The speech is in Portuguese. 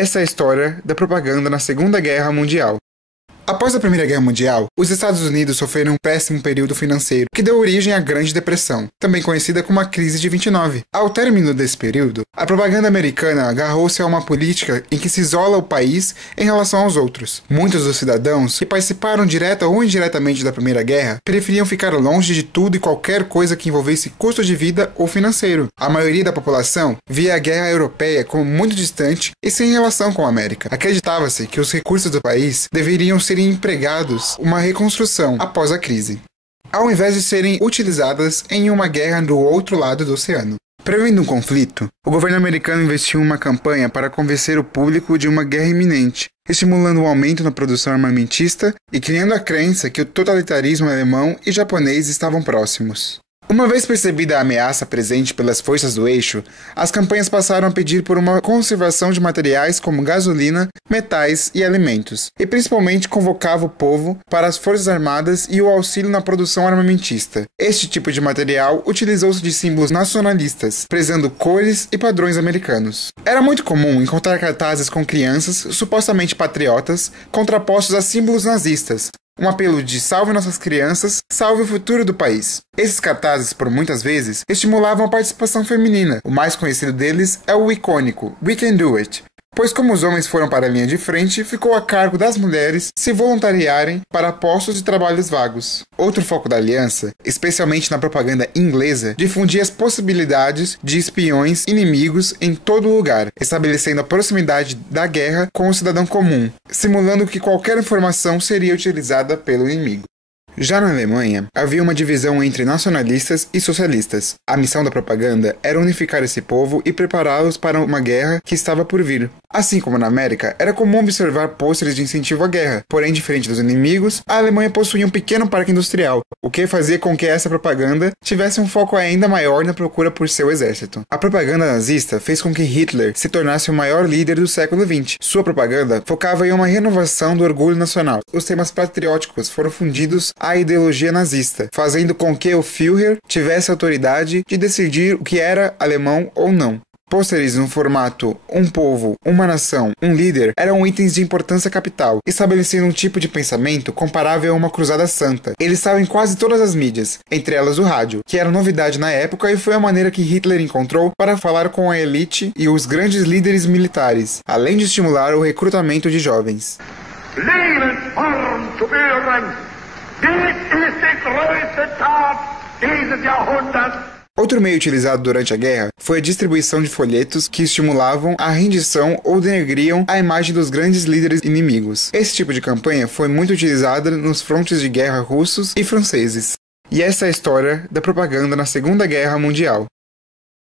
Essa é a história da propaganda na Segunda Guerra Mundial. Após a Primeira Guerra Mundial, os Estados Unidos sofreram um péssimo período financeiro, que deu origem à Grande Depressão, também conhecida como a Crise de 29. Ao término desse período, a propaganda americana agarrou-se a uma política em que se isola o país em relação aos outros. Muitos dos cidadãos que participaram direta ou indiretamente da Primeira Guerra preferiam ficar longe de tudo e qualquer coisa que envolvesse custo de vida ou financeiro. A maioria da população via a guerra europeia como muito distante e sem relação com a América. Acreditava-se que os recursos do país deveriam ser empregados uma reconstrução após a crise, ao invés de serem utilizadas em uma guerra do outro lado do oceano. Prevendo um conflito, o governo americano investiu em uma campanha para convencer o público de uma guerra iminente, estimulando o aumento na produção armamentista e criando a crença que o totalitarismo alemão e japonês estavam próximos. Uma vez percebida a ameaça presente pelas forças do eixo, as campanhas passaram a pedir por uma conservação de materiais como gasolina, metais e alimentos, e principalmente convocava o povo para as forças armadas e o auxílio na produção armamentista. Este tipo de material utilizou-se de símbolos nacionalistas, prezando cores e padrões americanos. Era muito comum encontrar cartazes com crianças supostamente patriotas contrapostos a símbolos nazistas, um apelo de salve nossas crianças, salve o futuro do país. Esses cartazes, por muitas vezes, estimulavam a participação feminina. O mais conhecido deles é o icônico We Can Do It, pois como os homens foram para a linha de frente, ficou a cargo das mulheres se voluntariarem para postos de trabalhos vagos. Outro foco da aliança, especialmente na propaganda inglesa, difundia as possibilidades de espiões inimigos em todo lugar, estabelecendo a proximidade da guerra com o cidadão comum, simulando que qualquer informação seria utilizada pelo inimigo. Já na Alemanha, havia uma divisão entre nacionalistas e socialistas. A missão da propaganda era unificar esse povo e prepará-los para uma guerra que estava por vir. Assim como na América, era comum observar pôsteres de incentivo à guerra, porém, diferente dos inimigos, a Alemanha possuía um pequeno parque industrial, o que fazia com que essa propaganda tivesse um foco ainda maior na procura por seu exército. A propaganda nazista fez com que Hitler se tornasse o maior líder do século XX. Sua propaganda focava em uma renovação do orgulho nacional. Os temas patrióticos foram fundidos à ideologia nazista, fazendo com que o Führer tivesse autoridade de decidir o que era alemão ou não. Pôsteres no formato um povo, uma nação, um líder eram itens de importância capital, estabelecendo um tipo de pensamento comparável a uma cruzada santa. Eles estavam em quase todas as mídias, entre elas o rádio, que era novidade na época e foi a maneira que Hitler encontrou para falar com a elite e os grandes líderes militares, além de estimular o recrutamento de jovens. Outro meio utilizado durante a guerra foi a distribuição de folhetos que estimulavam a rendição ou denegriam a imagem dos grandes líderes inimigos. Esse tipo de campanha foi muito utilizada nos frontes de guerra russos e franceses. E essa é a história da propaganda na Segunda Guerra Mundial.